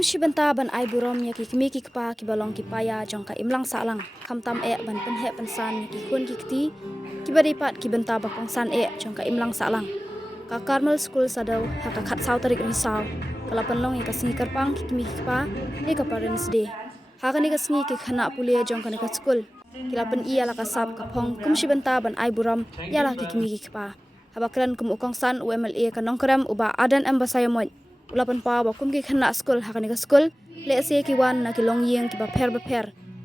Kumshi Bynta ban ai burom ya ki kmi ki kpa ki balong ki paya jong ka imlang salang kham tam e ban pen he pen san ya ki khun ki kti ki bari pat ki Bynta ba kong san e jong ka imlang salang ka Carmel Skul sadau ha ka khat saw tarik risau kala penlong ya ka singi karpang ki kmi ki kpa ni ka parents day ha ka ni ka singi ki Khynnah pule jong ka ni ka Skul kila pen ia la ka sap ka phong Kumshi Bynta ban ai burom ya la ki kmi ki kpa habakran kum ukong san UMLA ka nongkram uba Ardent embassy ulapan pa ba kum ki Khynnah Skul ha ka ni ka Skul le se ki wan na ki long yeng ki ba pher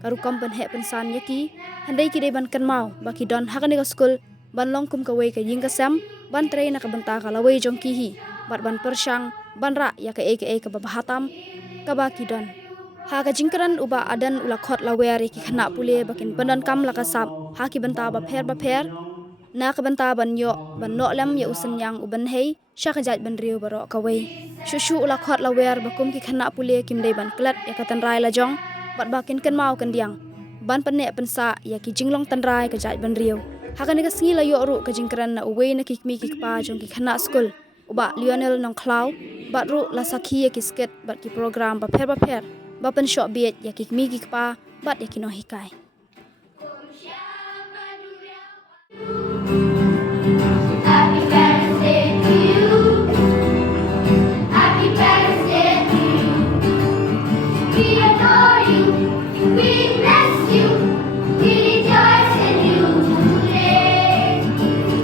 karu kam pen he pen san yaki handai ki dei ban kan mau ba ki don ha ka ni ka Skul ban long kum ka wei ka ying ka sam ban Trei na ka Bynta ka lawei jong ki hi ban persang ban ra ya ka ka ba bahatam ka ba ki don ha ka jingkran uba adan ula khot lawer ki Khynnah pule bakin pandan kam la ka sap ha ki Bynta ba pher Naka Bynta ban yo ban no lam ya usan yang uban hei syaka Jaitbynriew baro ka wei shushu ula khot lawer bakum ki Khynnah pule kim dei ban klat ya ka tanrai la jong bat bakin kan mau kan diang ban pane pensa ya ki jinglong tanrai ka Jaitbynriew hakan ka singi la yo ru ka jingkran na uwei na ki kmi ki pa jong ki Khynnah Skul uba Lionel nong klau bat ru la sakhi ya ki sket bat ki program ba pher ba pen shop biet ya ki kmi ki pa bat ya ki no hikai Happy birthday to you. Happy birthday to you. We adore you. We bless you. We rejoice in you today.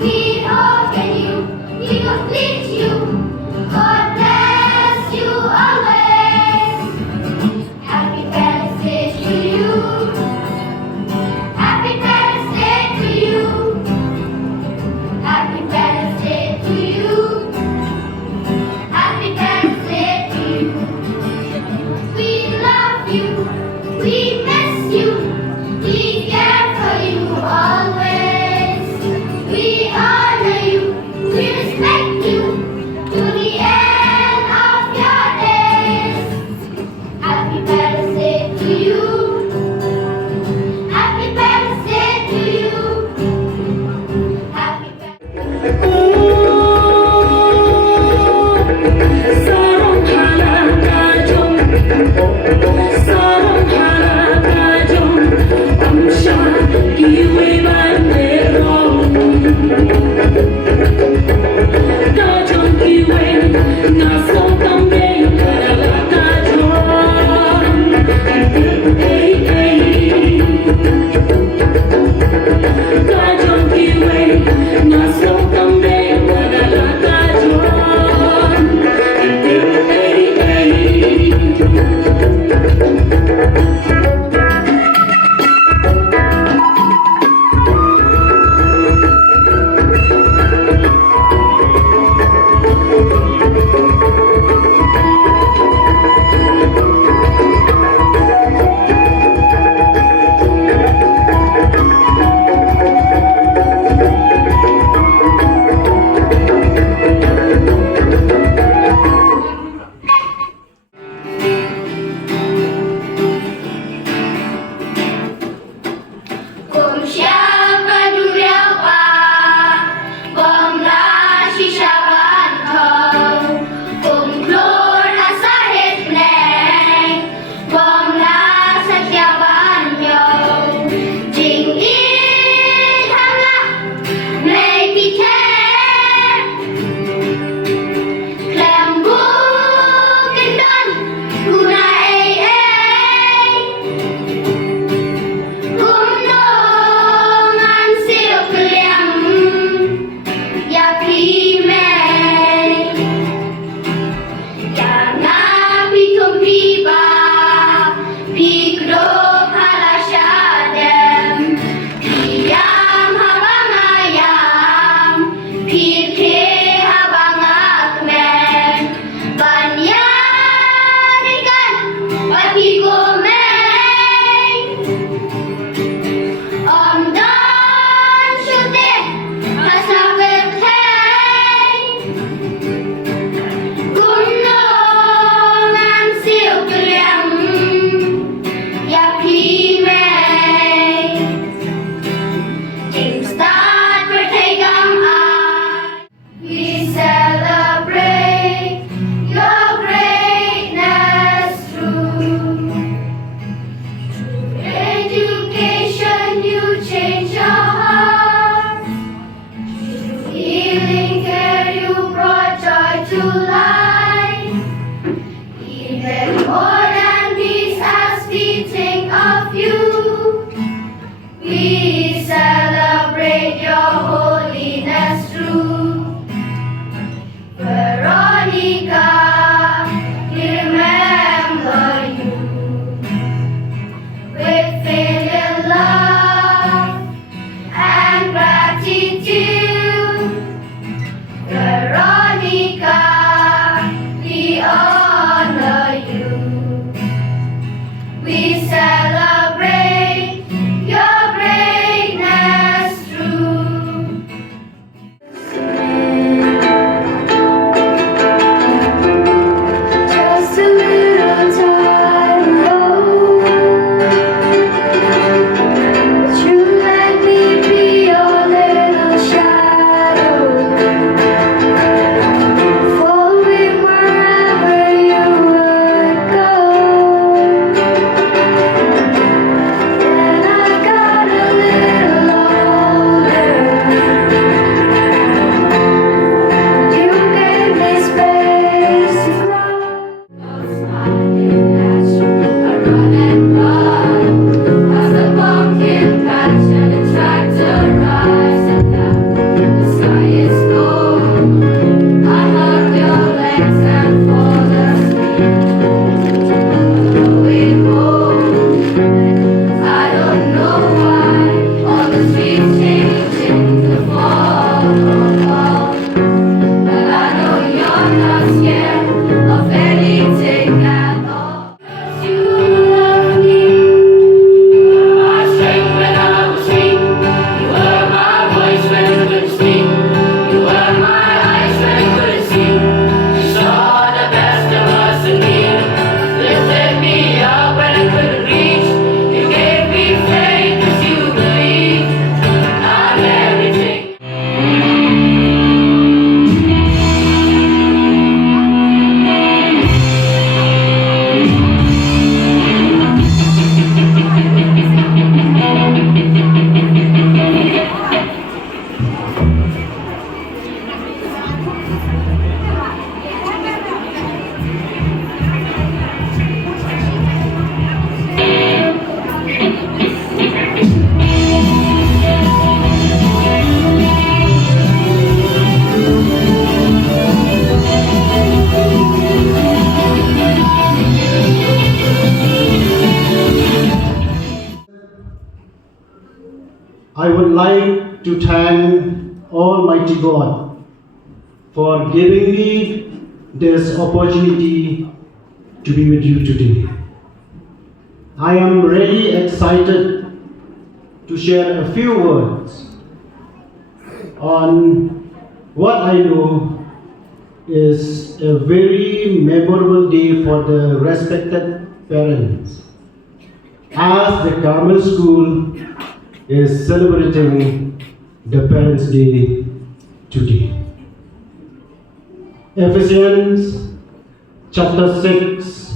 We hope in you. We complete you. God bless you always. Happy birthday to you. Happy birthday to you. Happy birthday to you. Happy birthday to you. We love you. We miss you. We care for you always. We honor you. We respect you to the end of your days. Happy birthday to you. Happy birthday to you. Happy birthday. We celebrate your greatness. think of you. We celebrate your holiness true. Veronica, we remember you with filial love and gratitude. Veronica, we honor you. We celebrate your greatness true. Just a little time ago, but you let me be your little shadow, following wherever you would go. Then I got a little older. You gave me space to grow. Smiling at you, I run and run past the pumpkin patch and the tractor rides and down. The sky is gold. I hug your legs and fall asleep. Going home. I don't know why all the streets change in the fall. But I know you're not scared of anything at all. 'Cause you love me. You were my strength when I was weak. You were my voice when I couldn't speak. You were my eyes when I couldn't see. You saw the best of us in me. Lifted me up when I couldn't reach. You gave me faith 'cause you believe I'm everything. I would like to thank Almighty God for giving me this opportunity to be with you today. I am really excited to share a few words on what I know is a very memorable day for the respected parents, as the Carmel School is celebrating the Parents' Day today. Ephesians chapter 6,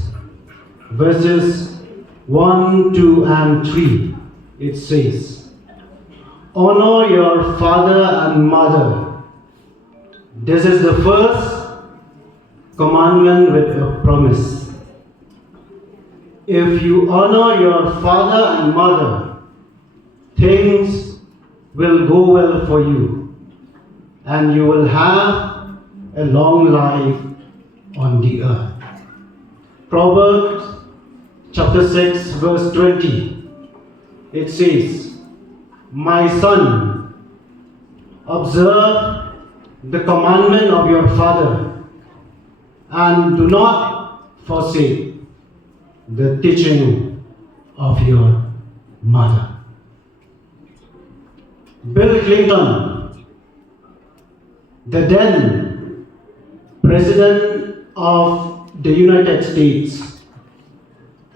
verses 1, 2, and 3, it says, "Honor your father and mother. This is the first commandment with a promise. If you honor your father and mother, things will go well for you, and you will have a long life on the earth." Proverbs chapter 6, verse 20, it says, "My son, observe the commandment of your father, and do not forsake the teaching of your mother." Bill Clinton, the then President of the United States,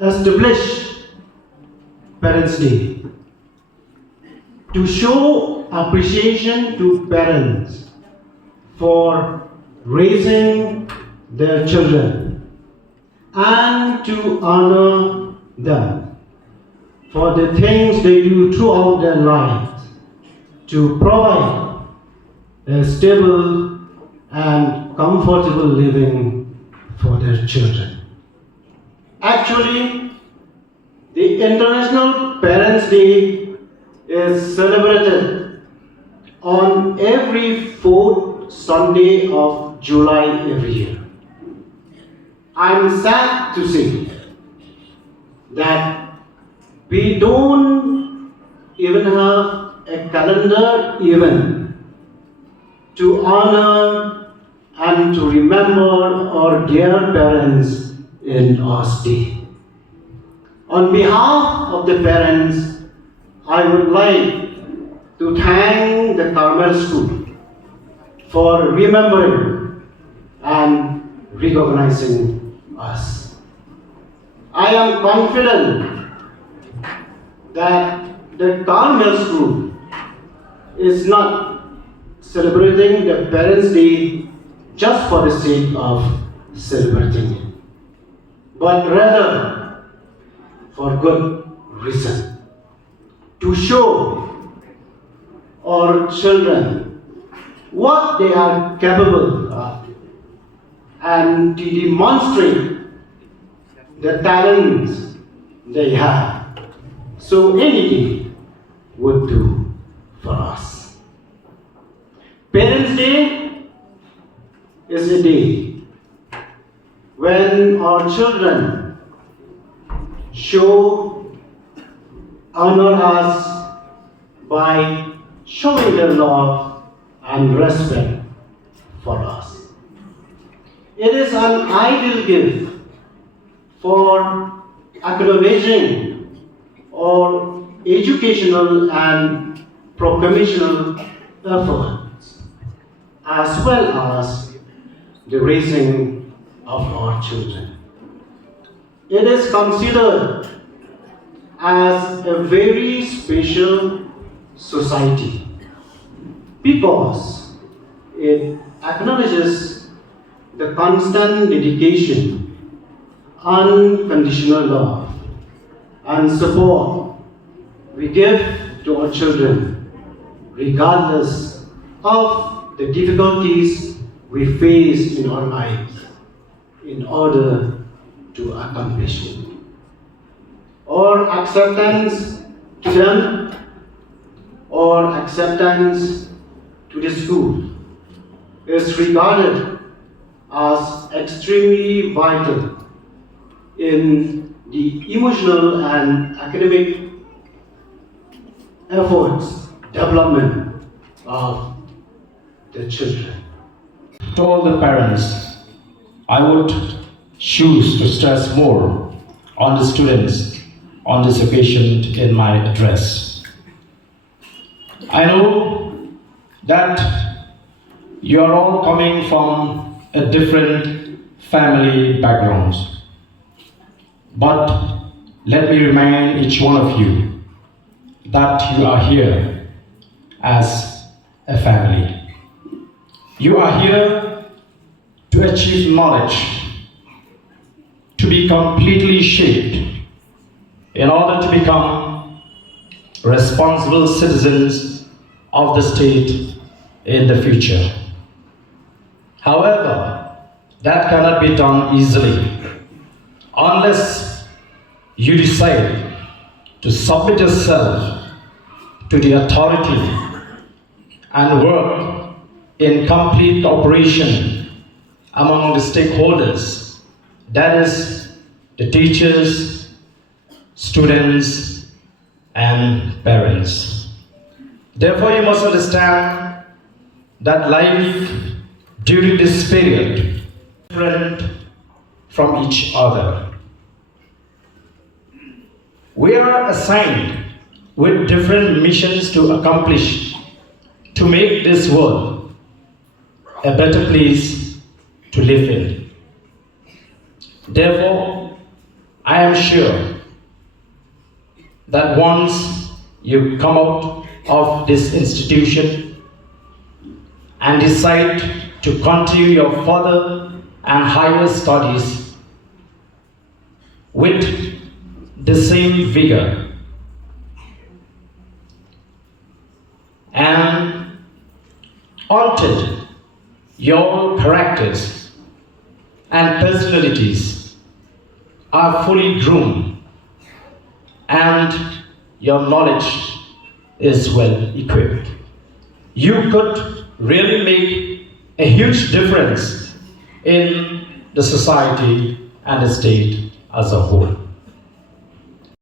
established Parents' Day to show appreciation to parents for raising their children and to honor them for the things they do throughout their lives to provide a stable and comfortable living for their children. Actually, The International Parents' Day is celebrated on every fourth Sunday of July every year. I'm sad to say that we don't even have a calendar even to honor and to remember our dear parents in our state. On behalf of the parents, I would like to thank the Carmel Skul for remembering and recognizing us. I am confident that the Carmel Skul is not celebrating the Parents' Day just for the sake of celebrating it, but rather for good reason. To show our children what they are capable of and to demonstrate the talents they have. So anything would do for us. Parents' Day is a day when our children honor us by showing their love and respect for us. It is an ideal gift for acknowledging our educational and proclamational efforts, as well as the raising of our children. It is considered as a very special society because it acknowledges the constant dedication, unconditional love, and support we give to our children, regardless of the difficulties we face in our lives, in order to accomplish it. Or acceptance to them, or acceptance to the school is regarded as extremely vital in the emotional and academic efforts, development of the children. To all the parents, I would choose to stress more on the students on this occasion in my address. I know that you are all coming from a different family backgrounds, but let me remind each one of you that you are here as a family. You are here to achieve knowledge, to be completely shaped in order to become responsible citizens of the state in the future. However, that cannot be done easily unless you decide to submit yourself to the authority and work in complete cooperation among the stakeholders, that is, the teachers, students, and parents. Therefore, you must understand that life during this period is different from each other. We are assigned with different missions to accomplish to make this world a better place to live in. Therefore, I am sure that once you come out of this institution and decide to continue your further and higher studies with the same vigor and until your characters and personalities are fully groomed and your knowledge is well equipped. You could really make a huge difference in the society and the state as a whole.